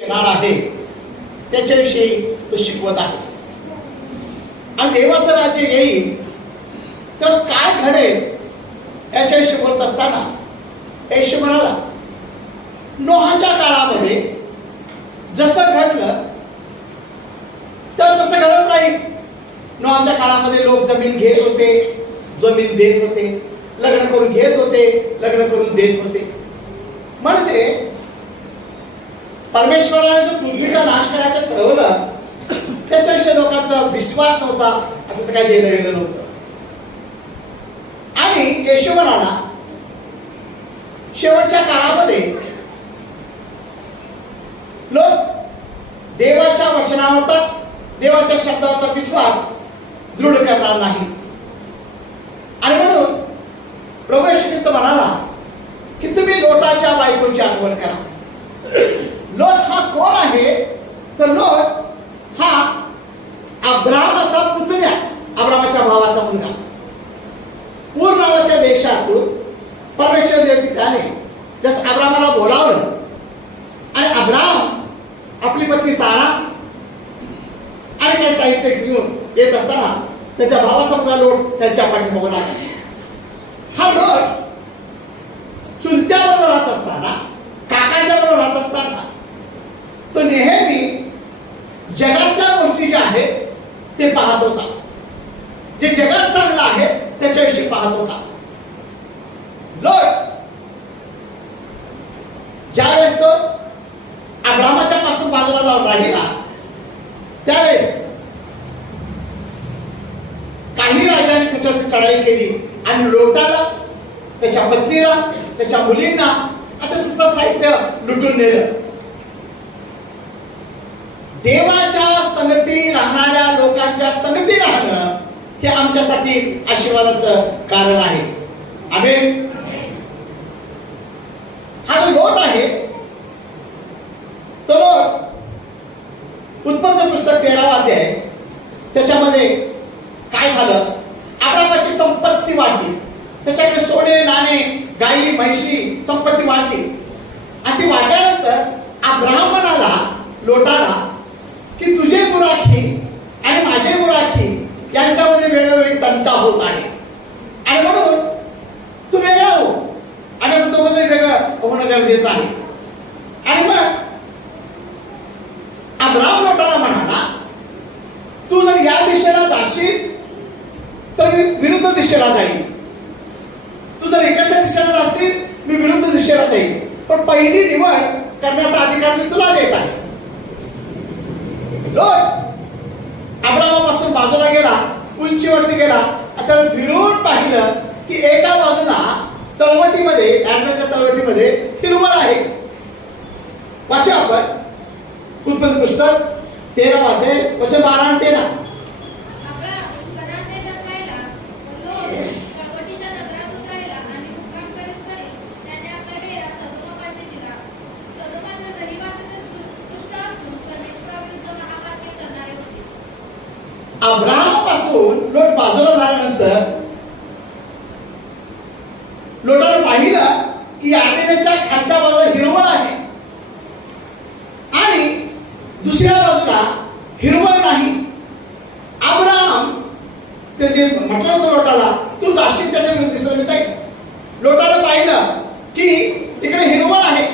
येणार आहे त्याच्याविषयी तो शिकवत आहे. आणि देवाचं राज्य येईल तर काय घडेल याच्याविषयी बोलत असताना येशू म्हणाला, नोहाच्या काळामध्ये जसं घडलं तर तसं घडत राहील. नोहाच्या काळामध्ये लोक जमीन घेत होते, जमीन देत होते, लग्न करून घेत होते, लग्न करून देत होते. म्हणजे परमेश्वराने जो पृथ्वीचा नाश करायचं ठरवलं त्याच्याविषयी लोकांचा विश्वास नव्हता, त्याचं काही देणं घेणं नव्हतं. आणि येशू म्हणाला, शेवटच्या काळामध्ये लोक देवाच्या वचनावर, देवाच्या शब्दाचा विश्वास दृढ करणार नाही. आणि म्हणून प्रभू येशू ख्रिस्त म्हणाला की तुम्ही लोटाच्या बायकोची आठवण करा. लोट हा कोण आहे तर लोट हा अब्रामाचा पुतण्या, अब्रामाच्या भावाचा मुलगा. पूर नावाच्या देशातून परमेश्वर देवपिताने जसं अब्रामाला बोलावलं आणि अब्राम आपली पत्नी सारा आणि काही साहित्य घेऊन येत असताना त्याच्या भावाचा मुलगा लोट त्यांच्या पाठीमागे लागला. हा लोट चुलत्याबरोबर राहत असताना, काकाच्या बरोबर राहत असताना तो नेहमी जगातल्या गोष्टी ज्या आहेत ते पाहत होता. जे जगात चांगलं आहे त्याच्याविषयी पाहत होता. लोट ज्यावेळेस तो अब्रामाच्या पासून बाजूला जाऊन राहिला त्यावेळेस काही राजांनी त्याच्यावरती चढाई केली आणि लोटाला, त्याच्या पत्नीला, त्याच्या मुलींना आता साहित्य लुटून नेलं. देवाच्या संगती राहणाऱ्या लोकांच्या संगती राहणं हे आमच्यासाठी आशीर्वादाचं कारण आहे. आमेन. हा जो लोट आहे तो लोट उत्पन्न पुस्तक 13वा अध्याय त्याच्यामध्ये काय झालं, अब्रामाची संपत्ती वाढली, त्याच्याकडे सोने नाणे गायी म्हैशी संपत्ती वाढली. आणि ती वाढल्यानंतर अब्राम म्हणाला लोटाला की तुझे गुराखी आणि माझे गुराखी यांच्यामध्ये वेळोवेळी तंटा होत आहे आणि म्हणून तू वेगळा हो आणि आता दोघं वेगळं होणं गरजेचं आहे. आणि मग अब्राम लोटाला म्हणाला, तू जर या दिशेला जाशील तर मी विरुद्ध दिशेला जाईल, तू जर इकडच्या दिशेला जाशील मी विरुद्ध दिशेला जाईल, पण पहिली निवड करण्याचा अधिकार मी तुला देत आहे. लोट अब्रामापासून बाजूला गेला, उंचीवरती गेला. आता फिरून पाहिलं की एका बाजूला तळवटीमध्ये, अर्ध्याच्या तळवटीमध्ये हिरवळ आहे. वाचा आपण उत्पन्न पुस्तक 13वा अध्याय वचन 12 आणि 13. अब्राम पासून लोट बाजूला झाल्यानंतर लोटाने पाहिलं की आटेच्या खालच्या बाजूला हिरवळ आहे आणि दुसऱ्या बाजूला हिरवळ नाही. अब्राम ते जे म्हटलं होतं लोटाला, तू जाशील त्याच्या दिशेने जाईल. लोटाने पाहिलं की इकडे हिरवळ आहे,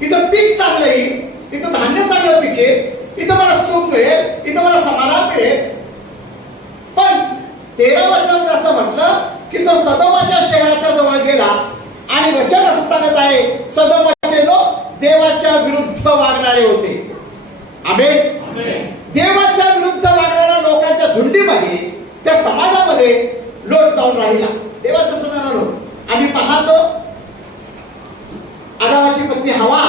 इथं पीक चांगलं येईल, इथं धान्य चांगलं पिकेल, इथं मला सुख मिळेल, इथं मला समाधान मिळेल. पण 13 वर्षामध्ये असं म्हटलं की तो सदोमाच्या शहराच्या जवळ गेला आणि वचन असं सांगत आहे, सदोमाचे लोक देवाच्या विरुद्ध वागणारे होते. आमेन. देवाच्या विरुद्ध वागणाऱ्या लोकांच्या झुंडीमध्ये, त्या समाजामध्ये लोट जाऊन राहिला. देवाच्या सणाला आम्ही पाहतो आदामाची पत्नी हवा,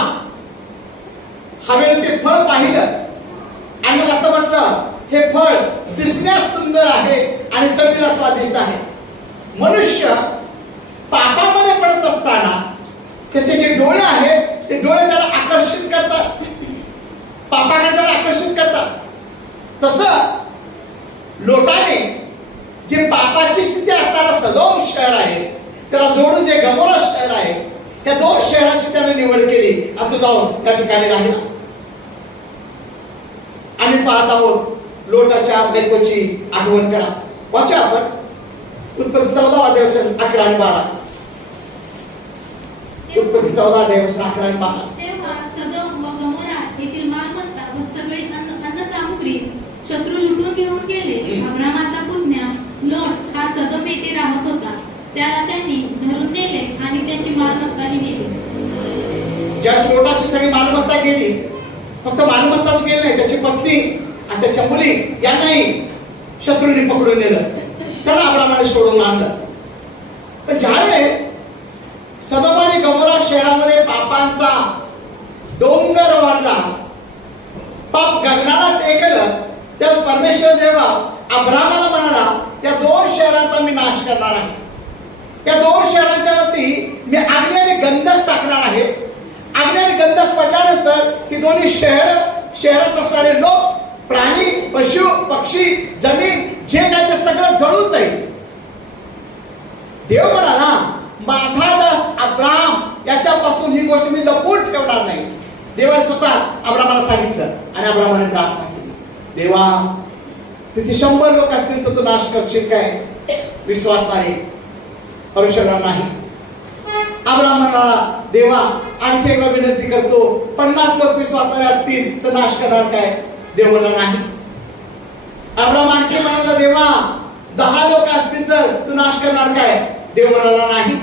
हवेने ते फळ पाहिलं आणि मग असं म्हटलं, हे फळ दिसण्यास सुंदर आहे आणि चवीला स्वादिष्ट आहे. मनुष्य पापामध्ये पडत असताना त्याचे जे डोळे आहेत ते डोळे त्याला आकर्षित करतात, पापाकडे त्याला आकर्षित करतात. तसं लोटाने जे पापाची स्थिती असणारा सदोम शहर आहे त्याला जोडून जे गमोरा शहर आहे त्या दोन शहराची त्याने निवड केली आणि तो जाऊन त्या ठिकाणी राहिला. पाहत आहोत लोटाच्या बायकोची आठवण करा. वाचा आपण उत्पत्ती 14 अध्याय 11 आणि 12. उत्पत्ती 14 अध्याय 11 आणि 12. तेव्हा सदोम व गमोरा येथील मालमत्ता व सगळी अन्न सामुग्री शत्रू लुटून घेऊन गेले. अब्रामाचा पुतण्या लोट हा सदोम येथे राहत होता. त्याला त्यांनी धरून नेले आणि त्याची मालमत्ताही नेली. ज्या लोटाची सगळी मालमत्ता गेली, फक्त मालमत्ताच गेली नाही, त्याची पत्नी आणि त्याच्या मुली यांनाही शत्रूंनी पकडून नेलं. त्याला अब्रामाने सोडून आणलं. पण ज्यावेळेस सदोम आणि गमोरा शहरामध्ये पापांचा डोंगर वाढला, पाप गगनाला टेकलं, तेव्हा परमेश्वर जेव्हा अब्रामाला म्हणाला त्या 2 शहरांचा मी नाश करणार आहे, त्या 2 शहरांच्या वरती मी अग्नी आणि गंधक टाकणार आहे. अग्नी आणि गंधक पडल्यानंतर ही दोन्ही शहरात असणारे लोक, प्राणी, पशु, पक्षी, जमीन जे काय ते सगळं जळून जाईल. देव म्हणाला माझा दास अब्राम याच्यापासून ही गोष्ट मी लपवून ठेवणार नाही. देवाने स्वतः अब्रामाला सांगितलं आणि अब्रामाने प्रार्थना केली, देवा तिथे 100 लोक असतील तर तू नाश करशील काय? विश्वास नाही, परमेश्वराला नाही. अब्राम म्हणाला देवा आणखी एकदा विनंती करतो, 50 लोक विश्वासाने असतील तर नाश करणार काय? देव म्हणाला नाही. अब्राम आणखी म्हणाला देवा 10 लोक असतील तर तू नाश करणार काय? देव म्हणाला नाही.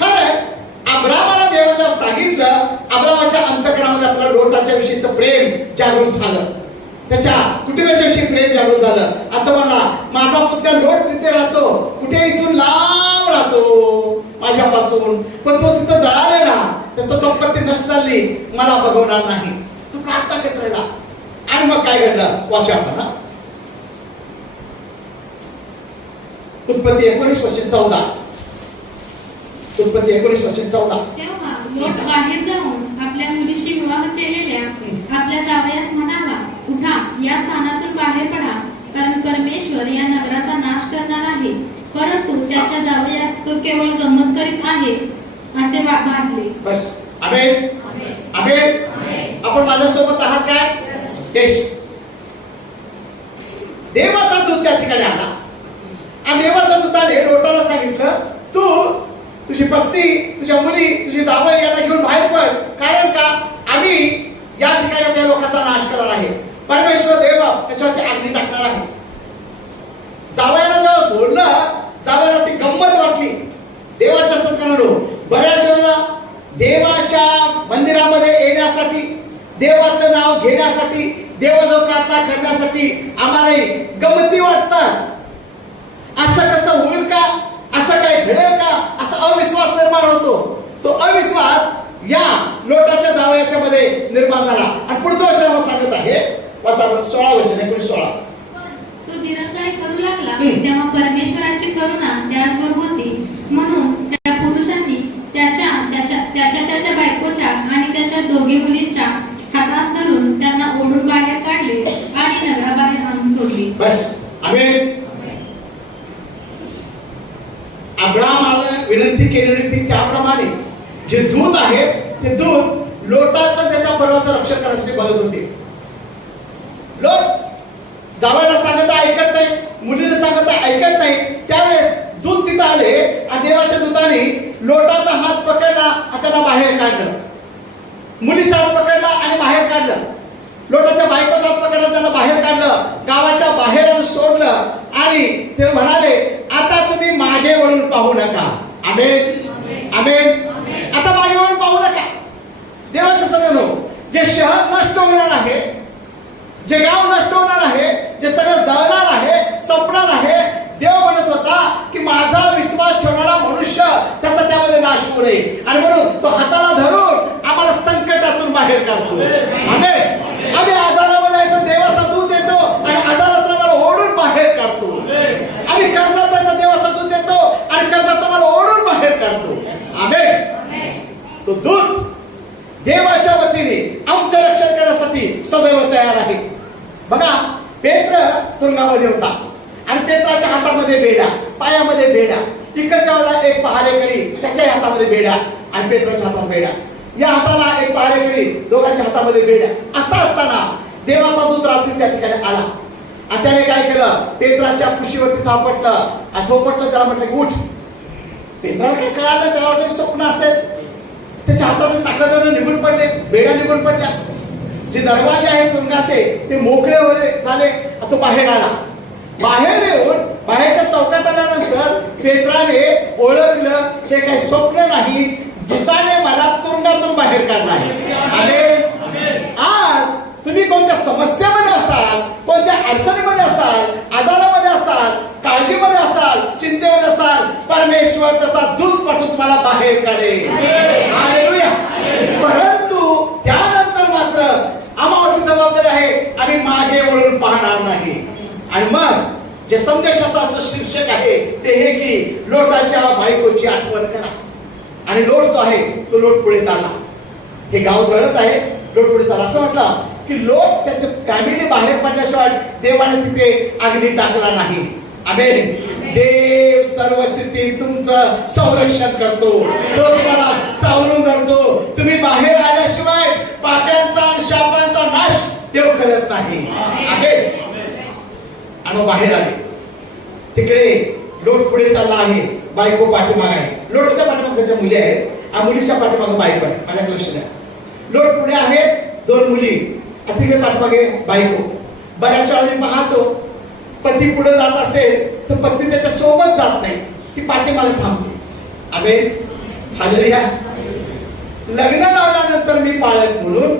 खरं अब्रामाला देवाने सांगितलं, अब्रामाच्या अंतःकरणामध्ये आपल्या लोटाच्या विषयीचं प्रेम जागृत झालं, त्याच्या कुटुंबाच्या विषयी प्रेम जागृत झालं. आता म्हणला माझा पुतण्या लोट तिथे राहतो, कुठे इथून लांब राहतो माझ्यापासून, पण तो तिथं जळालेला, त्याची संपत्ती नष्ट झाली, मला बघवणार नाही. तू प्रार्थना करत राहिला. आणि मग काय घडलं? वाचा आपण उत्पत्ती 19:14. उत्पत्ती 19:14. तेव्हा लोट बाहेर जाऊन आपल्या मुलीशी विवाह केलेल्या आपल्या जावयास म्हणाला, उठा, या स्थानातून बाहेर पडा, कारण परमेश्वर या नगराचा नाश करणार आहे. परंतु त्याच्या जावयास तो केवळ गंमत करीत आहे असे भासले. बस. आमेन. आमेन. आपण माझ्यासोबत आहात काय? येस. देवाचा दूत त्या ठिकाणी आला आणि देवाच्या दूताने लोटाला सांगितलं, तू तुझी पत्नी, तुझ्या मुली, तुझी जावई यांना घेऊन बाहेर पड, कारण का आम्ही या ठिकाणी त्या लोकांचा नाश करणार आहे. परमेश्वर देव त्याच्यावरती अग्नी टाकणार आहे. जावयाला जेव्हा बोललं, जावयाला ती गंमत वाटली. देवाच्या सत्काराने बऱ्याच वेळेला देवाच्या मंदिरामध्ये येण्यासाठी, देवाचं नाव घेण्यासाठी, देवाचं प्रार्थना करण्यासाठी आम्हालाही गमती वाटतात. असं कसं होईल का? असं काय घडेल का? असा अविश्वास निर्माण होतो. तो अविश्वास या लोटाच्या जावयाच्या मध्ये निर्माण झाला. आणि पुढचं वचन सांगत आहे, वाचा 16 वचन 19:16. तो दिरंगाई करू लागला तेव्हा परमेश्वराची करुणा त्याचवर होती, म्हणून त्या पुरुषांनी त्याच्या बायकोच्या आणि त्याच्या दोघी मुलींच्या हातास धरून त्यांना ओढून बाहेर काढले आणि नगराबाहेर आणून सोडली. बस. आमेन. अब्रामाला विनंती केलेली ती त्याप्रमाणे जे दूत आहे ते दूत लोटाचं त्याच्या पर्वाचं रक्षण करण्यासाठी बघत होते. लोट जावयाला सांगत ऐकत नाही, मुलीने सांगत ऐकत नाही. त्यावेळेस दूत तिथं आले आणि देवाच्या दूताने लोटाचा हात पकडला आणि त्याला बाहेर काढलं. मुलीचा हात पकडला आणि बाहेर काढलं. लोटाच्या बायकोचा हात पकडला, त्याला बाहेर काढलं, गावाच्या बाहेर सोडलं आणि ते म्हणाले, आता तुम्ही मागे वळून पाहू नका. आमेन. आमेन. आता मागे वळून पाहू नका. देवाचं सगळं जे शहर नष्ट होणार आहे, जे गाव नष्ट होणार आहे, जे सगळं जळणार आहे, संपणार आहे, देव म्हणत होता की माझा विश्वास ठेवणारा मनुष्य त्याचा त्यामध्ये नाश होऊ नये. आणि म्हणून तो हाताला धरून आम्हाला संकटातून बाहेर काढतो. आमेन. आम्ही आजारामध्ये येतो, देवाचा दूत येतो आणि आजारातून आम्हाला ओढून बाहेर काढतो. आम्ही कर्जात येतो, देवाचा दूत येतो आणि कर्जात आम्हाला ओढून बाहेर काढतो. आमेन. तो दूत देवाच्या वतीने आमचं रक्षण करण्यासाठी सदैव तयार आहे. बघा, पेत्र तुरुंगामध्ये होता आणि पेत्राच्या हातामध्ये बेड्या, पायामध्ये बेड्या, इकडच्या वेळेला एक पहारेकरी, त्याच्या हातामध्ये बेड्या आणि पेत्राच्या हातात बेड्या, या हाताला एक पहारेकरी, दोघांच्या हातामध्ये बेड्या. असं असताना देवाचा दूत रात्री त्या ठिकाणी आला आणि त्याने काय केलं, पेत्राच्या कुशीवरती थापटलं आणि थोपटलं. त्याला म्हटलं की उठ. पेत्राला काय कळालं, त्याला वाटलं स्वप्न असेल. त्याच्या हाताने साखर निघून पडले, बेड्या निघून पडल्या. जे दरवाजे आहेत तुरुंगाचे ते मोकळे झाले. तो बाहेर आला. बाहेर येऊन बाहेरच्या चौकात आल्यानंतर पेत्राने ओळखलं हे काही स्वप्न नाही, दूताने मला तुरुंगातून बाहेर काढलं आहे. आणि आज तुम्ही कोणत्या समस्यामध्ये असाल, कोणत्या अडचणीमध्ये असाल, आजारामध्ये असाल, काळजीमध्ये असाल, चिंतेमध्ये असाल, परमेश्वर त्याचा दूत पाठवून तुम्हाला बाहेर काढेल. हालेलुया. परंतु त्यानंतर मात्र आम्हावरती जबाबदारी आहे, आम्ही मागे वळून पाहणार नाही. आणि मग जे संदेशाचा शीर्षक आहे ते हे की लोटाच्या बायकोची आठवण करा. आणि लोट जो आहे तो लोट पुढे चालला. हे गाव जळत आहे, लोट पुढे चालला. असं म्हटलं की लोट त्याच्या फॅमिली बाहेर पडल्याशिवाय देवाने तिथे अग्नी टाकला नाही. आमेन. देव सर्व स्थितीत तुमचं संरक्षण करतो, तो तुम्हाला सावरून धरतो. तुम्ही बाहेर आल्याशिवाय पाप्यांचा आणि शापांचा नाश देव करत नाही. आमेन. आणि मग बाहेर आले. तिकडे लोट पुढे चालला आहे, बायको पाठीमाग आहे. लोटच्या पाठीमाग त्याच्या मुली आहेत, मुलीच्या पाठीमाग बायको आहे. माझ्या लक्ष द्या. लोट पुढे आहे, दोन मुली, तिकडे पाठीमागे बायको. बऱ्याच वेळा मी पाहतो पती पुढे जात असेल तर पत्नी त्याच्या सोबत जात नाही, ती पाठीमागे थांबते. आमेन. हालेलुया. लग्न लावल्यानंतर मी पाळत म्हणून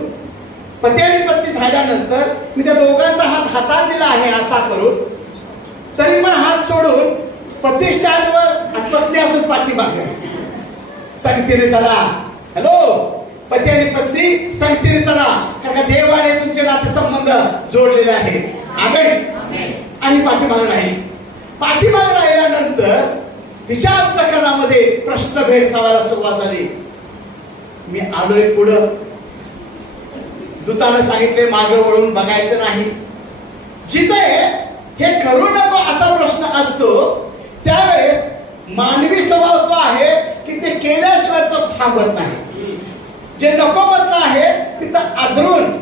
पती आणि पत्नी झाल्यानंतर मी त्या दोघांचा हात हातात दिला आहे असा करून, तरी पण हात सोडून पती स्टँडवर आणि पत्नी अजून पाठीमागे. संगतीने चला. हॅलो. पती आणि पत्नी संगतीने चला, कारण का देवाने तुमचे नातेसंबंध जोडलेले आहेत. आमेन. आणि पाठीमागे नाही. पाठीमागे राहिल्यानंतर तिच्या अंतःकरणामध्ये प्रश्न भेडसावायला सुरुवात झाली. मी आलोय पुढं, दूतानं सांगितले मागे वळून बघायचं नाही. जिथे हे करू नको असा प्रश्न असतो त्यावेळेस मानवी स्वभाव तो आहे की ते केल्याशिवाय तो थांबत नाही. जे नको म्हटलं आहे तिथं आदरून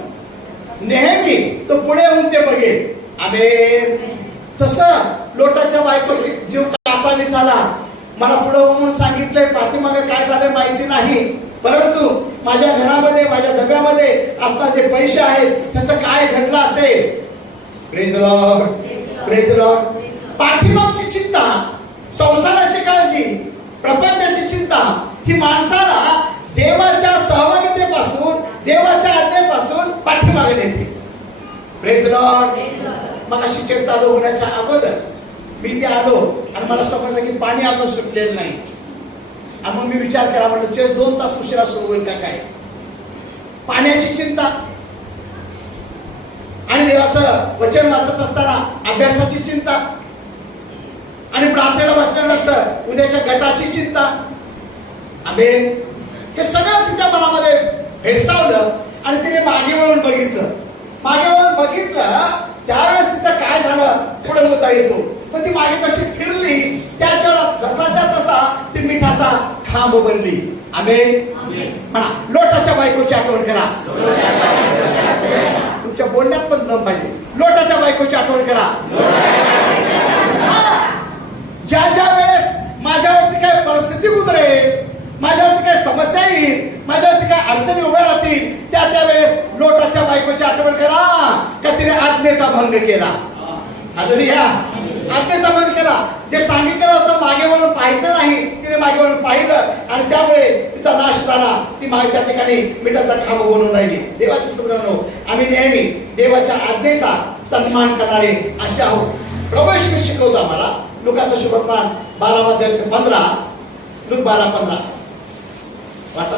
नेहमी तो पुढे होऊन ते बघेल. आमेन. तसं लोटाच्या बायकोची जीव कासावीस झाला. मला पुढे होऊन सांगितलंय, पाठीमागे काय झालं माहिती नाही, परंतु माझ्या घरामध्ये माझ्या डब्यामध्ये असणारे जे पैसे आहेत त्याचं काय घडलं असेल. Praise the Lord. Praise the Lord. पाठीमागची चिंता, संसाराची काळजी, प्रपंचाची चिंता ही माणसाला देवाच्या सहभागितेपासून, देवाच्या आज्ञेपासून पाठीमागे नेते. Praise the Lord. मग अशी चेक चालू होण्याच्या अगोदर मी ते आलो आणि मला समजलं की पाणी अजून सुटलेलं नाही. आणि मग मी विचार केला, म्हटलं चेक 2 तास उशिरा सुरू होईल का काय. पाण्याची चिंता आणि देवाचं वचन वाचत असताना अभ्यासाची चिंता आणि प्रार्थनेला बसल्यानंतर उद्याच्या गटाची चिंता. आमेन. हे सगळं तिच्या मनामध्ये भेडसावलं आणि तिने मागे वळून बघितलं. मागे वळून बघितलं त्यावेळेस तिचं काय झालं पुढे होता येतो. पण ती मागे तशी फिरली, त्याच्या वेळात जसाच्या तसा ती मिठाचा खांब बनली. आमेन. म्हणा, लोटाच्या बायकोची आठवण करा. तुमच्या बोलण्यात पण दम पाहिजे. लोटाच्या बायकोची आठवण करा. ज्या ज्या वेळेस माझ्यावरती काय परिस्थिती उतरेल, माझ्यावरती काय समस्या येईल, माझ्यावरती काय अडचणी उभ्या राहतील, त्या त्यावेळेस लोटाच्या बायकोची आठवण करा का तिने आज्ञेचा भंग केला. हालेलुया. आज्ञेचा भंग केला. जे सांगितलं होतं मागे वळून पाहायचं नाही, तिने मागे वळून पाहिलं आणि त्यामुळे तिचा नाश झाला. ती मागे त्या ठिकाणी मिठाचा खांब बनून राहिली. देवाची सन्मान. आम्ही नेहमी देवाच्या आज्ञेचा सन्मान करणारे असे आहोत. प्रभू येशू शिकवतो आम्हाला. लुकाचं शुभवर्तमान 12:15. लूक 12:15 वाचा.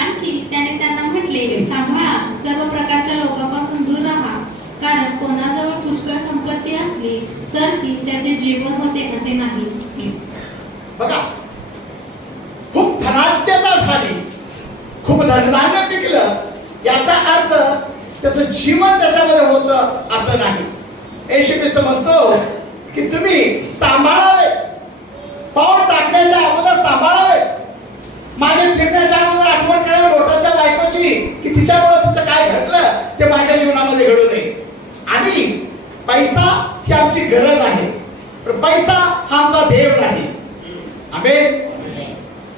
आणखी त्याने त्यांना म्हटले, सांभाळा, सर्व प्रकारच्या लोकांपासून दूर राहा, कारण कोणाजवळ पुष्कळ संपत्ती असली तर ती त्याचे जीवन होते असे नाही. बघा, खूप धनाढ्यता झाली, खूप धनधान्य पिकलं, याचा अर्थ त्याचं जीवन त्याच्यामध्ये होतं असं नाही. येशू ख्रिस्त म्हणतो की तुम्ही सांभाळावे, पाऊल टाकण्याच्या अगोदर सांभाळावे. ते माझ्या जीवनामध्ये घडू नये. आणि पैसा ही आमची गरज आहे, पण पैसा हा आमचा देव नाही. आमेन.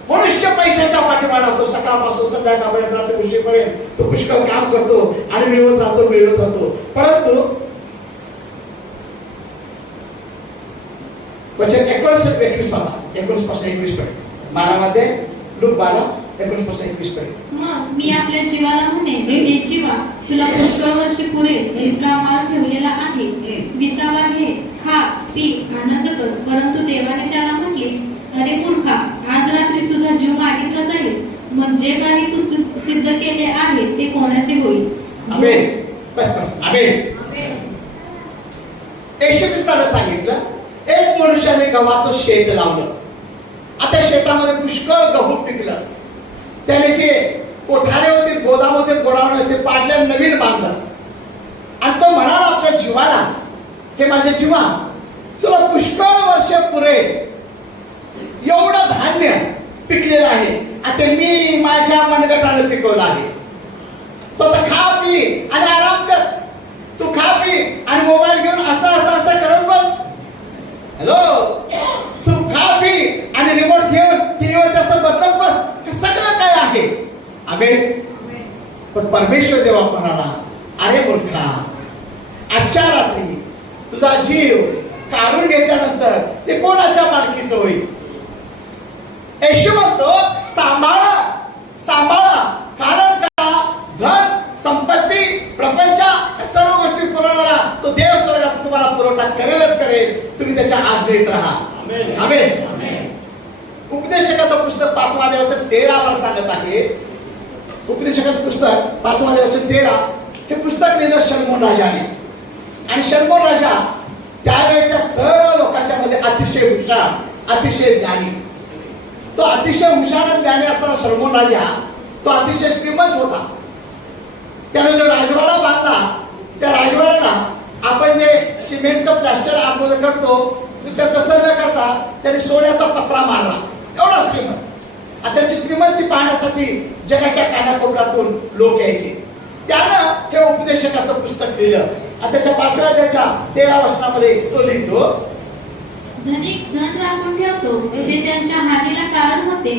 मनुष्य पैशाच्या पाठीमागे राहतो, सकाळपासून संध्याकाळपर्यंत रात्री उशीपर्यंत तो पुष्कळ काम करतो आणि मिळवत राहतो. परंतु वचन 19 पासून 21 पर्यंत 12 मध्ये लूक 12 19 पासून 21 पर्यंत. मग मी आपल्या जीवाला म्हणे, हे जीवा, तुला पुष्कळ वर्षे पुरेल इतका माल ठेवलेला आहे, विसावा घे, खा, पी, आनंद कर. परंतु देवाने त्याला म्हटले, अरे मूर्खा, आज रात्री तुझा जीव मागितला जाईल, मग जे काही तू सिद्ध केले आहे ते कोणाचे होईल? आमेन. बस. आमेन. येशू ख्रिस्ताने सांगितलं, एक मनुष्याने गव्हाचं शेत लावलं. आता शेतामध्ये पुष्कळ गहू पिकलं. त्याने जे कोठारे होते, गोदाम होते, गोडाऊन होते, पाडल्या, नवीन बांधलं. आणि तो म्हणाला आपल्या जीवाला, हे माझ्या जीवा, तुला पुष्कळ वर्ष पुरेल एवढं धान्य पिकलेलं आहे, आता मी माझ्या मनगटाने पिकवलं आहे. स्वतः खा पी आणि आराम कर. तू खा पी आणि मोबाईल घेऊन असं करत बस. हॅलो, तू खा पी आणि रिमोट घेऊन टीव्हीवर जास्त बदलत बस. हे सगळं काय आहे. आमेन. पण परमेश्वर देव म्हणाला, अरे मूर्खा, आजच्या रात्री तुझा जीव काढून घेतल्यानंतर ते कोणाच्या मालकीचं होईल? येशू म्हणतो, सांभाळा. कारण का? धन, संपत्ती, प्रपंच, सर्व गोष्टी पुरवणारा तो देव स्वर्गात तुम्हाला पुरवठा करेल. तुम्ही त्याच्या आज्ञेत राहा. आमेन. उपदेशकाचं पुस्तक 5वा अध्यायाचं 13 सांगत आहे. उपदेशकाचं पुस्तक 5वा अध्यायाचं 13 हे पुस्तक लिहिलं शलोमोन राजाने. आणि शलोमोन राजा त्यावेळेच्या सर्व लोकांच्या मध्ये अतिशय हुशार, अतिशय ज्ञानी. तो अतिशय हुशार आणि ज्ञानी असताना शलोमोन राजा तो अतिशय श्रीमंत होता. त्याने जो राजवाडा बांधला, त्या राजवाड्याला आपण जे सिमेंटचं प्लास्टर आतमध्ये करतो तसं न करता त्याने सोन्याचा पत्रा मारला. एवढा श्रीमंत. आणि त्याची श्रीमंती पाहण्यासाठी जगाच्या कानाकोपऱ्यातून लोक यायचे. त्यानं हे उपदेशकाचं पुस्तक लिहिलं. आणि त्याच्या 5व्या अध्यायाच्या 13 वचनामध्ये तो लिहितो, धनिक धन राखून ठेवतो, ते त्यांच्या हानीला कारण होते.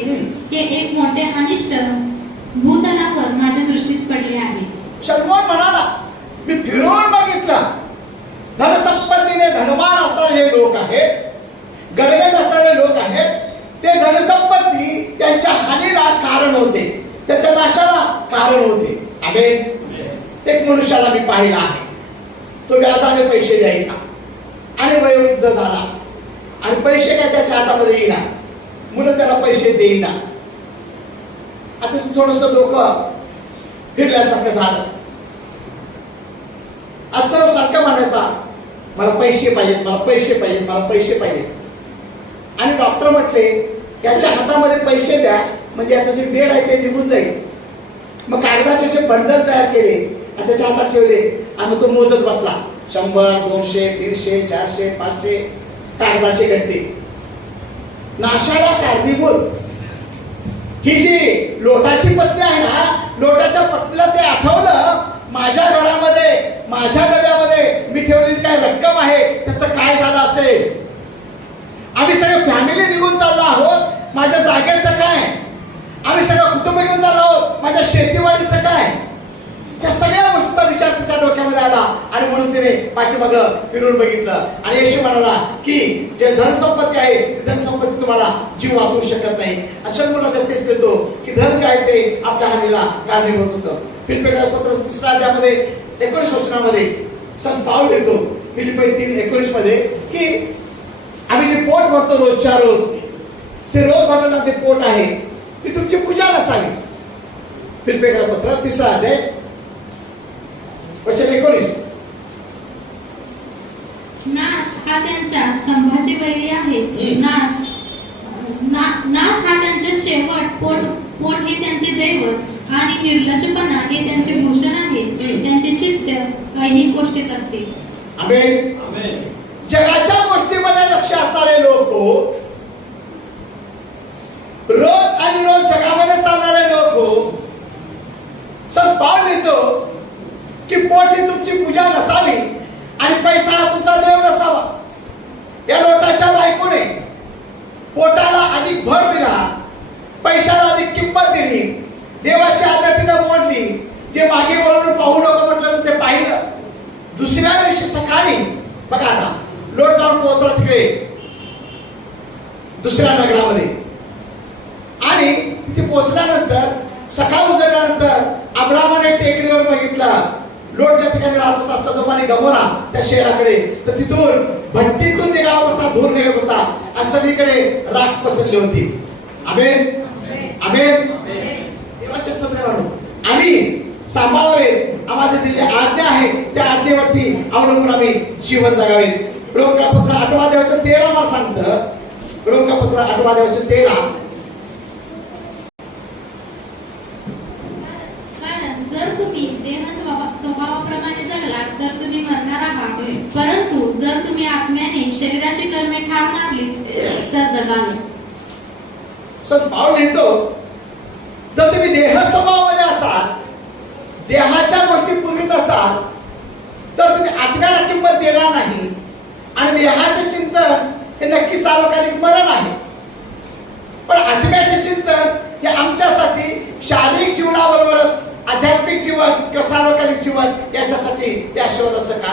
हे एक मोठे अनिष्ट भूधनावर माझ्या दृष्टीस पडले आहे. शलोमोन म्हणाला, मी फिरून बघितलं, धनसंपत्तीने धनवान असणारे हे लोक आहेत, गडगड असणारे लोक आहेत, ते धनसंपत्ती त्यांच्या हानीला कारण होते, त्याच्या नाशाला कारण होते. आमेन. एक मनुष्याला मी पाहिला आहे, तो व्याजाने पैसे द्यायचा आणि वयोवृद्ध झाला आणि पैसे काय त्याच्या हातामध्ये येईना, मुलं त्याला पैसे देईना. आता थोडस डोकं फिरल्यासारखं झालं. आता सारखं म्हणायचा, मला पैसे पाहिजेत. आणि डॉक्टर म्हटले, याच्या हातामध्ये पैसे द्या, म्हणजे याचं जे बेड आहे ते निघून जाईल. मग कागदाचे असे बंडल तयार केले आणि त्याच्या हातात ठेवले आणि तो मोजत बसला. 100, 200, 300, 400, 500 कागदाचे गट्टे. नाशाला कारणीभूत ही जी लोटाची पत्नी आहे ना, लोटाच्या पत्नीला ते आठवलं, माझ्या घरामध्ये, माझ्या डब्यामध्ये मी ठेवलेली काय रक्कम आहे, त्याचं काय झालं असेल. आम्ही सगळे फॅमिली निघून चाललो आहोत, माझ्या जागेचं काय, आम्ही सगळं कुटुंब घेऊन चाललो आहोत, माझ्या शेतीवाडीचं काय. त्या सगळ्या गोष्टीचा विचार तिच्या डोक्यामध्ये आला आणि म्हणून तिने पाठीमागं फिरून बघितलं. आणि येशू म्हणाला की जे धनसंपत्ती आहे, ती धनसंपत्ती तुम्हाला जीव वाचवू शकत नाही. अशा मुलाला तेच देतो की धन जे आहे ते आपल्या हानीला कारणीभूत होतं. फिलिप्पियर पत्र 3 अध्यायामध्ये 19 वचनामध्ये संत पाऊल देतो, फिलिप्पियर 3:19 मध्ये, की आम्ही जे पोट भरतो रोजच्या रोज, ते रोज भरण्याचं जे पोट आहे ती तुमची पूजा नसावी. फिलिप्पियर पत्र 3 अध्याय वचन 19. नाश हा त्यांच्या स्तंभाचे वैरी आहे. नाश हा त्यांचा शेवट. पोट हे त्यांचे दैवत आणि निर्लज्जपणा हे त्यांचे भूषण आहे. त्यांचे चित्त ऐहिक गोष्टीत असते. आमेन. जगाच्या गोष्टीमध्ये लक्ष असणारे लोक, रोज आणि रोज जगामध्ये चालणारे लोक, संत पाऊल लिहितो की पोट ही तुमची पूजा नसावी आणि पैसा हा तुमचा देव नसावा. या लोटाच्या बायकोने पोटाला अधिक भर दिला, पैशाला अधिक किंमत दिली, देवाची आज्ञा तिनं मोडली. जे मागे वळून पाहू नको म्हटलं तर ते पाहिलं. दुसऱ्या दिवशी सकाळी बघा आता लोट जाऊन पोहोचला तिकडे दुसऱ्या नगरामध्ये. आणि तिथे पोहोचल्यानंतर सकाळ उजळल्यानंतर अब्रामाने टेकडीवर बघितलं लोटच्या ठिकाणी राहत होता सदोम आणि गमोरा त्या शहराकडे. तर तिथून भट्टीतून निघाला तसा धूर निघत होता आणि सगळीकडे राख पसरली होती. आमेन आमेन. देवाच्या सन्मानाने आम्ही सांभाळावे, आम्हाला दिलेली आज्ञा आहे त्या आज्ञेवरती अवलंबून आम्ही जीवन जगावे. रोमपत्र 8 अध्यायाचं 13 मला सांगतं. रोमपत्र 8 अध्यायाचं 13. कारण जर तुम्ही देह स्वभावाप्रमाणे जगलात तर तुम्ही मरणार आहात, परंतु जर तुम्ही आत्म्याने शरीराची कर्मे ठार मारली तर जगाल. संत पाऊल लिहितो, जर तुम्ही देह स्वभावामध्ये असाल, देहाच्या गोष्टी पुरवित असाल, तर तुम्ही आत्म्याला किंमत देणार नाही. आणि देहाचे चिंतन हे नक्की सार्वकालिक मरण आहे. पण आत्म्याचे चिंतन हे आमच्यासाठी शारीरिक जीवनाबरोबरच आध्यात्मिक जीवन किंवा सार्वकालिक जीवन याच्यासाठी त्या आशीर्वादाचं काम